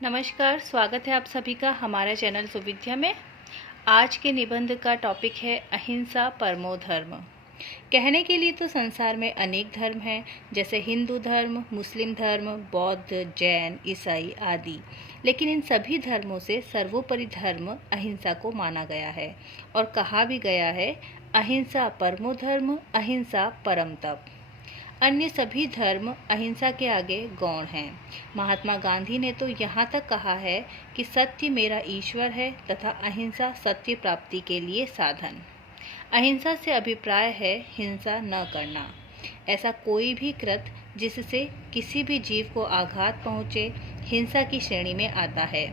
नमस्कार, स्वागत है आप सभी का हमारे चैनल सुविद्या में। आज के निबंध का टॉपिक है अहिंसा परमो धर्म। कहने के लिए तो संसार में अनेक धर्म हैं, जैसे हिंदू धर्म, मुस्लिम धर्म, बौद्ध, जैन, ईसाई आदि। लेकिन इन सभी धर्मों से सर्वोपरि धर्म अहिंसा को माना गया है और कहा भी गया है, अहिंसा परमो धर्म, अहिंसा परम तप। अन्य सभी धर्म अहिंसा के आगे गौण हैं। महात्मा गांधी ने तो यहाँ तक कहा है कि सत्य मेरा ईश्वर है तथा अहिंसा सत्य प्राप्ति के लिए साधन। अहिंसा से अभिप्राय है हिंसा न करना। ऐसा कोई भी कृत्य जिससे किसी भी जीव को आघात पहुँचे हिंसा की श्रेणी में आता है।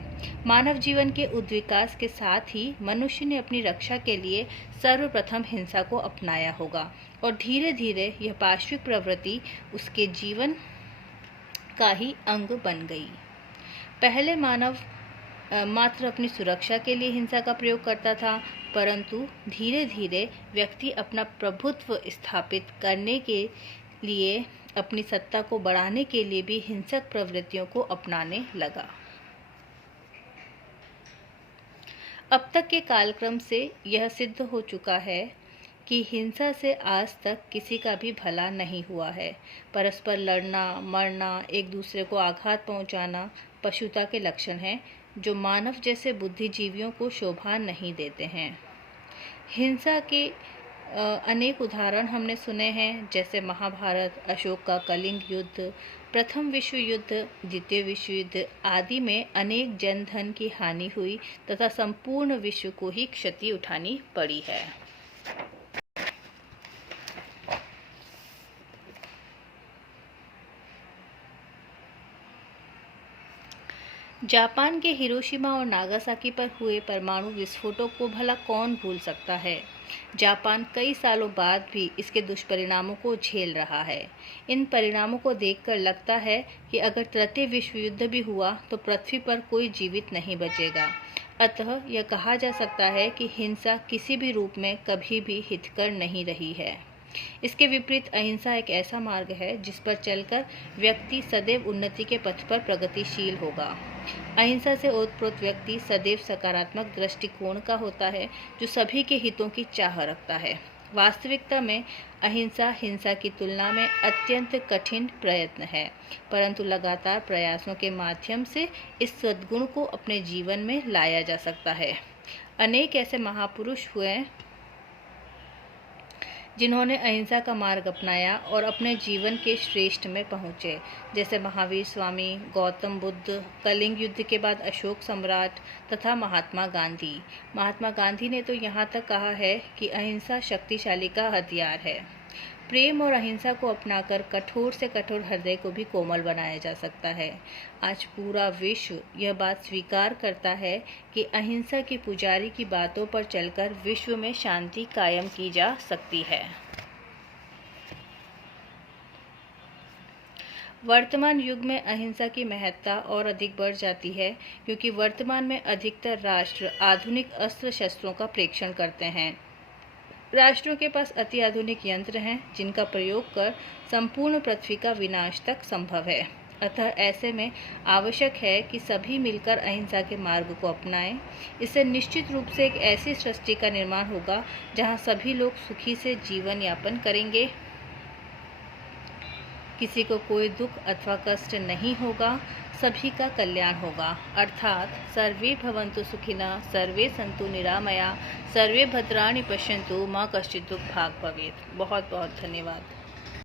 मानव जीवन के उद्विकास के साथ ही मनुष्य ने अपनी रक्षा के लिए सर्वप्रथम हिंसा को अपनाया होगा और धीरे धीरे यह पाश्विक प्रवृत्ति उसके जीवन का ही अंग बन गई। पहले मानव मात्र अपनी सुरक्षा के लिए हिंसा का प्रयोग करता था, परंतु धीरे धीरे व्यक्ति अपना प्रभुत्व स्थापित करने के लिए, अपनी सत्ता को बढ़ाने के लिए भी हिंसक प्रवृत्तियों को अपनाने लगा। अब तक के कालक्रम से यह सिद्ध हो चुका है कि हिंसा से आज तक किसी का भी भला नहीं हुआ है। परस्पर लड़ना, मरना, एक दूसरे को आघात पहुंचाना पशुता के लक्षण हैं, जो मानव जैसे बुद्धिजीवियों को शोभा नहीं देते हैं। हिंसा के अनेक उदाहरण हमने सुने हैं, जैसे महाभारत, अशोक का कलिंग युद्ध, प्रथम विश्व युद्ध, द्वितीय विश्व युद्ध आदि में अनेक जनधन की हानि हुई तथा संपूर्ण विश्व को ही क्षति उठानी पड़ी है। जापान के हिरोशिमा और नागासाकी पर हुए परमाणु विस्फोटों को भला कौन भूल सकता है। जापान कई सालों बाद भी इसके दुष्परिणामों को झेल रहा है। इन परिणामों को देखकर लगता है कि अगर तृतीय विश्व युद्ध भी हुआ तो पृथ्वी पर कोई जीवित नहीं बचेगा। अतः यह कहा जा सकता है कि हिंसा किसी भी रूप में कभी भी हितकर नहीं रही है। इसके विपरीत अहिंसा एक ऐसा मार्ग है जिस पर चलकर व्यक्ति सदैव उन्नति के पथ पर प्रगतिशील होगा। अहिंसा से ओतप्रोत व्यक्ति सदैव सकारात्मक दृष्टिकोण का होता है, जो सभी के हितों की चाह रखता है। वास्तविकता में अहिंसा हिंसा की तुलना में अत्यंत कठिन प्रयत्न है, परंतु लगातार प्रयासों के माध्यम से इस सद्गुण को अपने जीवन में लाया जा सकता है। अनेक ऐसे महापुरुष हुए जिन्होंने अहिंसा का मार्ग अपनाया और अपने जीवन के श्रेष्ठ में पहुँचे, जैसे महावीर स्वामी, गौतम बुद्ध, कलिंग युद्ध के बाद अशोक सम्राट तथा महात्मा गांधी। महात्मा गांधी ने तो यहाँ तक कहा है कि अहिंसा शक्तिशाली का हथियार है। प्रेम और अहिंसा को अपनाकर कठोर से कठोर हृदय को भी कोमल बनाया जा सकता है। आज पूरा विश्व यह बात स्वीकार करता है कि अहिंसा की पुजारी की बातों पर चलकर विश्व में शांति कायम की जा सकती है। वर्तमान युग में अहिंसा की महत्ता और अधिक बढ़ जाती है, क्योंकि वर्तमान में अधिकतर राष्ट्र आधुनिक अस्त्र शस्त्रों का प्रेक्षण करते हैं। राष्ट्रों के पास अति आधुनिक यंत्र हैं जिनका प्रयोग कर संपूर्ण पृथ्वी का विनाश तक संभव है। अतः ऐसे में आवश्यक है कि सभी मिलकर अहिंसा के मार्ग को अपनाएं। इससे निश्चित रूप से एक ऐसी सृष्टि का निर्माण होगा जहां सभी लोग सुखी से जीवन यापन करेंगे, किसी को कोई दुख अथवा कष्ट नहीं होगा, सभी का कल्याण होगा। अर्थात सर्वे भवन्तु सुखिनः, सर्वे सन्तु निरामया, सर्वे भद्राणि पश्यन्तु, मा कश्चित् दुःख भाग् भवेत्। बहुत बहुत धन्यवाद।